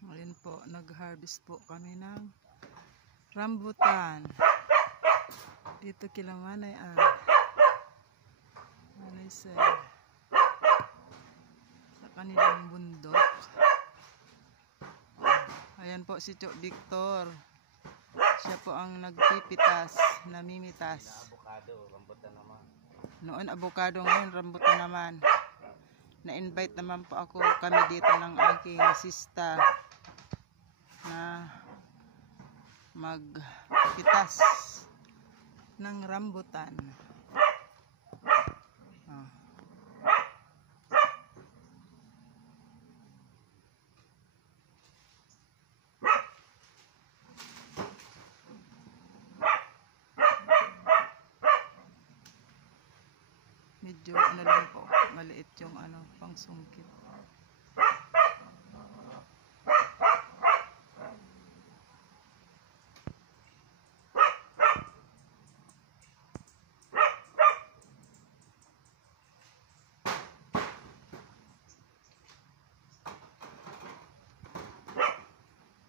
Ngayon po, nag-harvest po kami ng rambutan. Dito kila Manay Manay sir. Sa kanilang bundok. Ayan po si Chok Victor. Siya po ang nagpipitas, namimitas. Avocado, rambutan naman. Noon avocado, ngayon rambutan naman. Na-invite naman po kami dito ng aking sista na magpitas ng rambutan. Medyo ano lang po, maliit yung pangsungkit.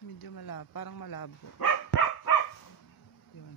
Medyo parang malabo. Yun.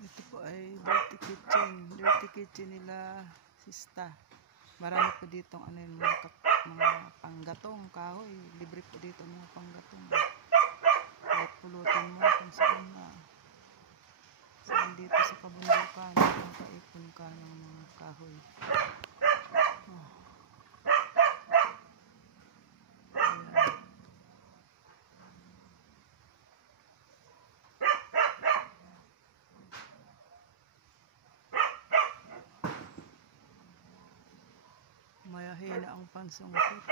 Ito po ay dirty kitchen nila sista. Marami po ditong mga panggatong kahoy. Libre po dito mga panggatong. Kahit pulutin mo kung saan saan dito sa kabundukan kung kaipon ka ng mga kahoy. Mayahina ang pansungkit.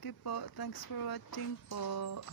Okay po, thanks for watching po.